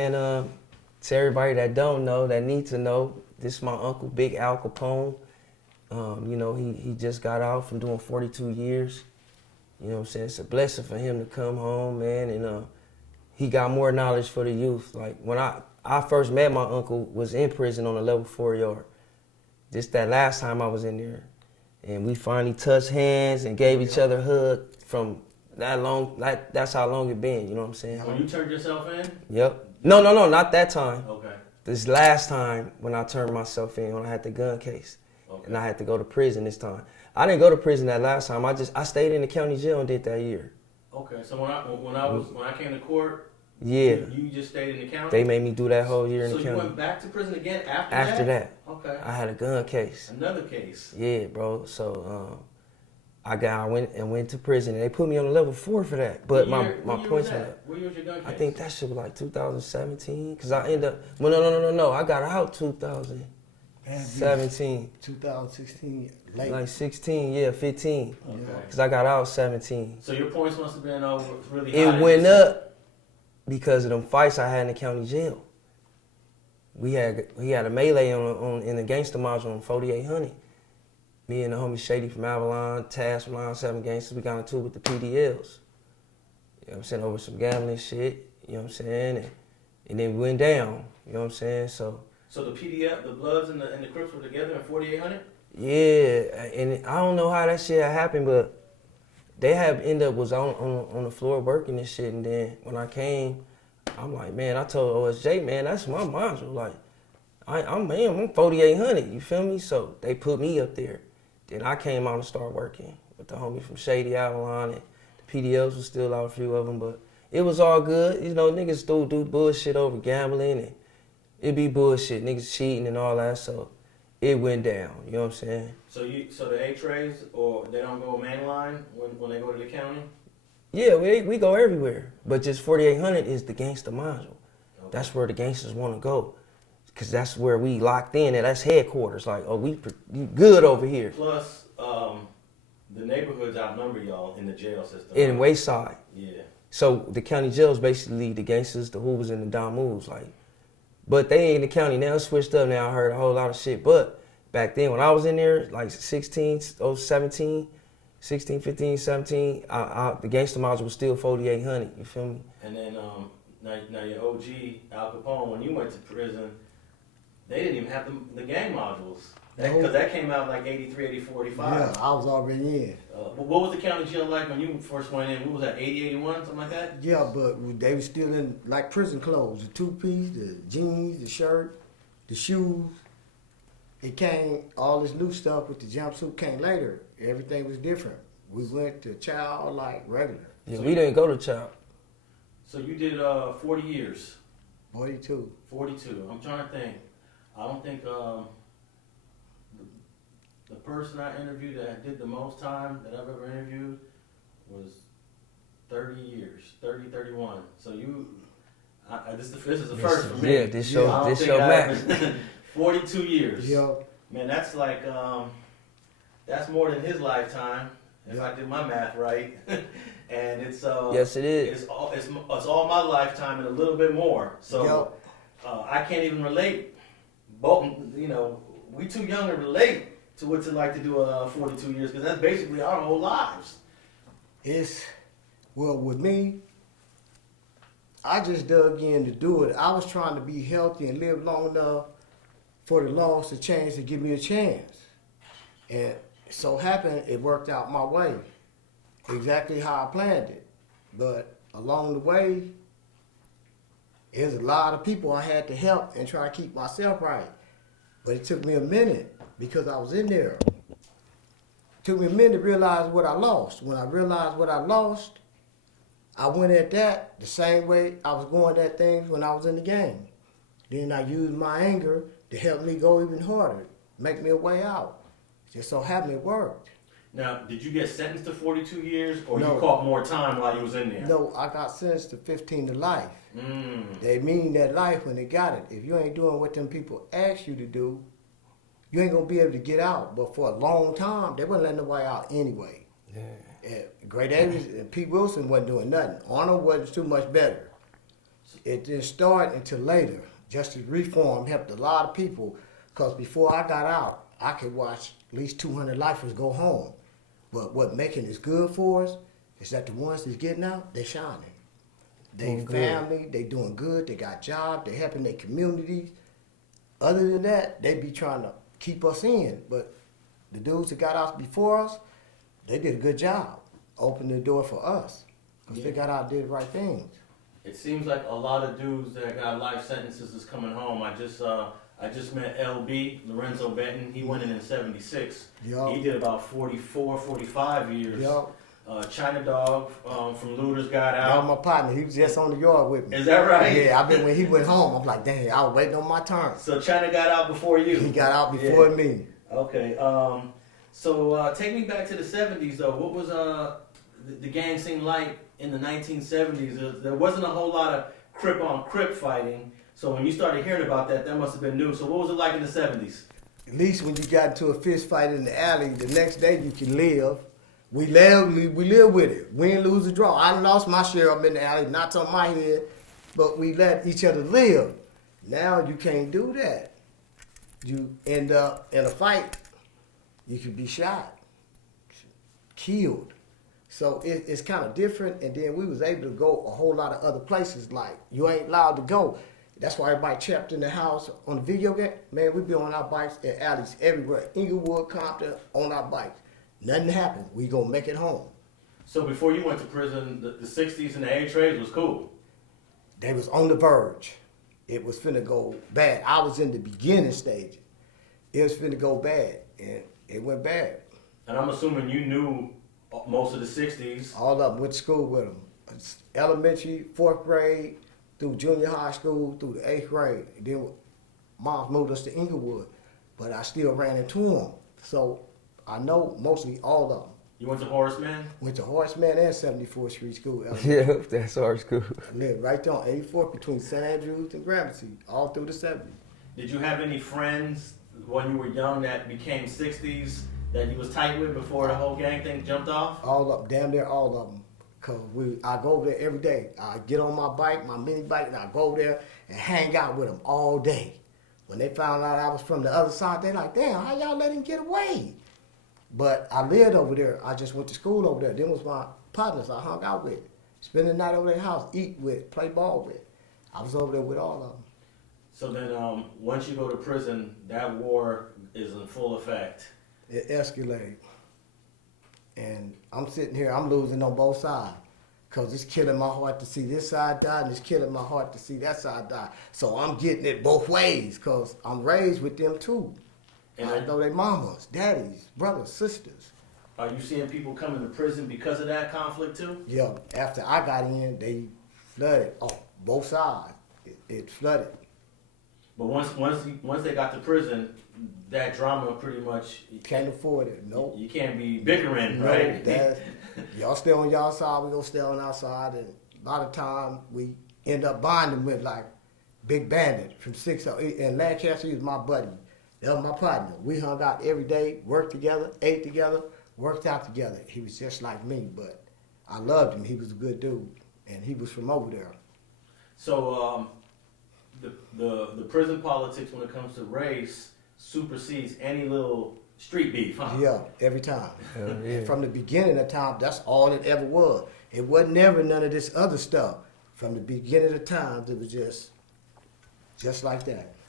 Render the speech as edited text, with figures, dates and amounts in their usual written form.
And to everybody that don't know, that need to know, this is my uncle, Big Al Capone. You know, he just got out from doing 42 years. You know what I'm saying? It's a blessing for him to come home, man. And he got more knowledge for the youth. Like, when I first met my uncle was in prison on a level 4 yard. Just that last time I was in there. And we finally touched hands and gave each other a hug from that long. Like, that's how long it been, you know what I'm saying? When you turned yourself in? Yep. No, not that time. Okay. This last time when I turned myself in, when I had the gun case. Okay. And I had to go to prison this time. I didn't go to prison that last time. I stayed in the county jail and did that year. Okay, so when I came to court, yeah, you just stayed in the county? They made me do that whole year in the county. So you went back to prison again after that? After that. Okay. I had a gun case. Another case? Yeah, bro. So I went to prison and they put me on a level 4 for that. But my points on that. What year was your gun case? I think that shit was like 2017. Cause I ended up no. I got out 2017. 2016. Late. Like 16, yeah, 15. Okay. Cause I got out 17. So your points must have been really high. It went up because of them fights I had in the county jail. We had a melee in the gangster module on 4800. Me and the homie Shady from Avalon, Taz from Line 7 Gangsters, we got into it with the PDLs. You know what I'm saying? Over some gambling shit, you know what I'm saying? And then we went down, you know what I'm saying? So the PDL, the Bloods and the Crips were together in 4800? Yeah, and I don't know how that shit happened, but they have ended up was on the floor working and shit, and then when I came, I'm like, man, I told OSJ, man, that's my module. Like, I'm 4800, you feel me? So they put me up there. Then I came out and started working with the homie from Shady Avalon, and the PDLs was still out, a few of them, but it was all good. You know, niggas still do bullshit over gambling, and it be bullshit, niggas cheating and all that, so it went down, you know what I'm saying? So the Eight Trays, or they don't go mainline when they go to the county? Yeah, we go everywhere, but just 4800 is the gangster module. Okay. That's where the gangsters want to go, because that's where we locked in, and that's headquarters. Like, oh, we good over here. Plus, the neighborhoods outnumber y'all in the jail system. In Wayside. Yeah. So the county jail is basically the gangsters, the Hoovers, and the Damus, like. But they ain't in the county now, switched up now, I heard a whole lot of shit. But back then, when I was in there, like 16, 15, 17, the gangster module was still 4800, you feel me? And then, now your OG, Al Capone, when you went to prison, they didn't even have the gang modules. Because that came out like 83, 84, 85. Yeah, I was already in. What was the county jail like when you first went in? What was that, 80, 81, something like that? Yeah, but they were still in like prison clothes. The two-piece, the jeans, the shirt, the shoes. It came, all this new stuff with the jumpsuit came later. Everything was different. We went to child like regular. Yeah, so we didn't go to child. So you did 40 years. 42. 42. I'm trying to think. I don't think... The person I interviewed that did the most time that I've ever interviewed was 30 years, 31. So this is the first for me. Yeah, this show max. 42 years. Yeah. Man, that's like, that's more than his lifetime, if I did my math right. And it's, yes, it is. It's all my lifetime and a little bit more. So I can't even relate. Both, you know, we too young to relate to what's it like to do 42 years, because that's basically our whole lives. Well, with me, I just dug in to do it. I was trying to be healthy and live long enough for the laws to change to give me a chance. And so happened, it worked out my way, exactly how I planned it. But along the way, there's a lot of people I had to help and try to keep myself right. But it took me a minute, because I was in there. It took me a minute to realize what I lost. When I realized what I lost, I went at that the same way I was going at things when I was in the game. Then I used my anger to help me go even harder, make me a way out. Just so happened it worked. Now, did you get sentenced to 42 years, or No. you caught more time while you was in there? No, I got sentenced to 15 to life. Mm. They mean that life when they got it. If you ain't doing what them people ask you to do, you ain't gonna be able to get out. But for a long time, they wouldn't let nobody out anyway. Yeah. Gray Davis and Pete Wilson wasn't doing nothing. Arnold wasn't too much better. It didn't start until later. Justice reform helped a lot of people, because before I got out, I could watch at least 200 lifers go home. But what making this good for us is that the ones that's getting out, they're shining. They family, they doing good, they got jobs, they helping their communities. Other than that, they be trying to keep us in. But the dudes that got out before us, they did a good job. Opened the door for us. Because they got out and did the right things. It seems like a lot of dudes that got life sentences is coming home. I just met LB, Lorenzo Benton. He went in 76. Yup. He did about 44, 45 years. Yup. China Dog from Looters got That was out. my partner. He was just on the yard with me. Is that right? Yeah, when he went home, I'm like, dang, I was waiting on my turn. So China got out before you. He got out before me. Okay. So take me back to the 70s though. What was the gang scene like in the 1970s? There wasn't a whole lot of Crip on Crip fighting. So when you started hearing about that, that must have been new. So what was it like in the 70s? At least when you got into a fist fight in the alley, the next day you can live. We live with it. Win, lose, or draw. I lost my share up in the alley, knocked on my head, but we let each other live. Now you can't do that. You end up in a fight, you could be shot, killed. So it's kind of different, and then we was able to go a whole lot of other places, like you ain't allowed to go. That's why everybody trapped in the house on the video game. Man, we be on our bikes in alleys everywhere. Inglewood, Compton, on our bikes. Nothing happened. We gonna make it home. So before you went to prison, the 60s and the Eight Trays was cool. They was on the verge. It was finna go bad. I was in the beginning stage. It was finna go bad, and it went bad. And I'm assuming you knew most of the 60s. All of them went to school with them. Elementary, 4th grade, through junior high school, through the 8th grade. And then Mom moved us to Inglewood, but I still ran into them. So I know mostly all of them. You went to Horseman? Went to Horseman and 74th Street School. Yeah, that's our school. I lived right there on 84th between St. Andrews and Gramercy, all through the 70s. Did you have any friends when you were young that became 60s that you was tight with before the whole gang thing jumped off? All of them, damn near all of them. Cause I go over there every day. I get on my bike, my mini bike, and I go over there and hang out with them all day. When they found out I was from the other side, they like, damn, how y'all let him get away? But I lived over there. I just went to school over there. Them was my partners I hung out with. Spend the night over their house, eat with, play ball with. I was over there with all of them. So then once you go to prison, that war is in full effect. It escalated. And I'm sitting here, I'm losing on both sides. Because it's killing my heart to see this side die, and it's killing my heart to see that side die. So I'm getting it both ways, because I'm raised with them too. And I know they mamas, daddies, brothers, sisters. Are you seeing people coming to prison because of that conflict too? Yeah, after I got in, they flooded on both sides. It flooded. But once they got to prison, that drama pretty much Can't afford it. Nope. You can't be bickering, No, right? y'all stay on y'all side, we gonna stay on our side, and by the time we end up bonding with like Big Bandit from 608, and Lancaster, he was my buddy. That was my partner. We hung out every day, worked together, ate together, worked out together. He was just like me, but I loved him. He was a good dude, and he was from over there. So the prison politics when it comes to race supersedes any little street beef, huh? Yeah, every time. Yeah. And from the beginning of time, that's all it ever was. It wasn't never none of this other stuff. From the beginning of time, it was just like that.